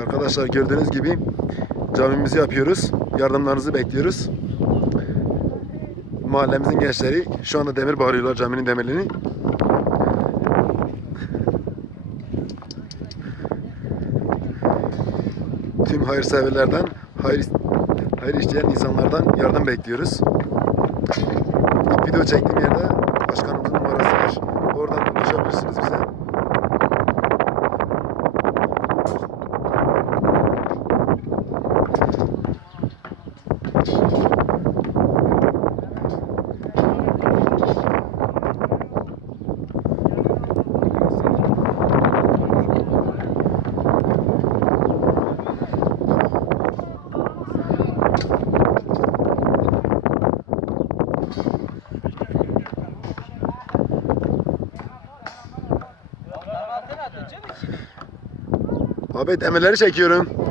Arkadaşlar gördüğünüz gibi camimizi yapıyoruz. Yardımlarınızı bekliyoruz. Mahallemizin gençleri şu anda demir bağırıyorlar caminin demirlerini. Tüm hayırseverlerden, hayır, hayır isteyen insanlardan yardım bekliyoruz. İlk video çektiğim yerde Abi demirleri çekiyorum.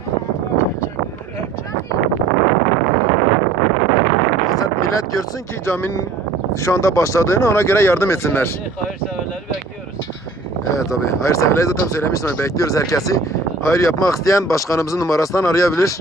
Millet görsün ki caminin şu anda başladığını ona göre yardım etsinler. Hayırseverleri bekliyoruz. Evet abi. Hayırseverleri zaten söylemiştim. Bekliyoruz herkesi. Hayır yapmak isteyen başkanımızın numarasından arayabilir.